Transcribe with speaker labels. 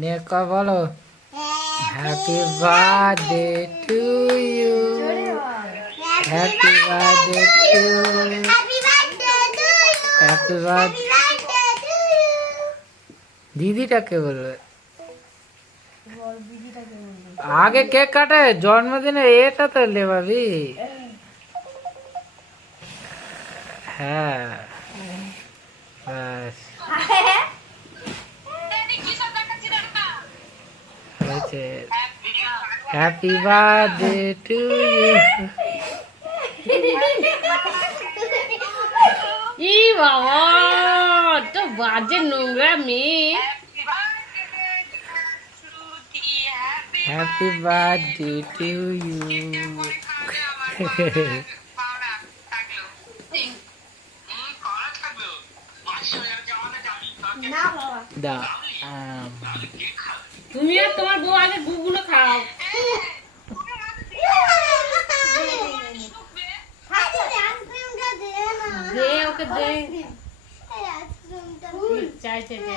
Speaker 1: নিয়ে ক বলো happy birthday to you happy birthday to happy birthday দিদিটাকে বলবে। আগে কেক কাটে, জন্মদিনে এটা তো লেবাবি হ্যাঁ। হয়েছে। হ্যাপি বার্থডে টু ইউ
Speaker 2: ই বাবা তো বাজে নোংরা মেয়ে।
Speaker 1: হ্যাপি বার্থডে টু ইউ আম,
Speaker 2: তুমি আর তোমার বউ আগে গুগুলো খাও। দে ওকে দে। চাইছে দে।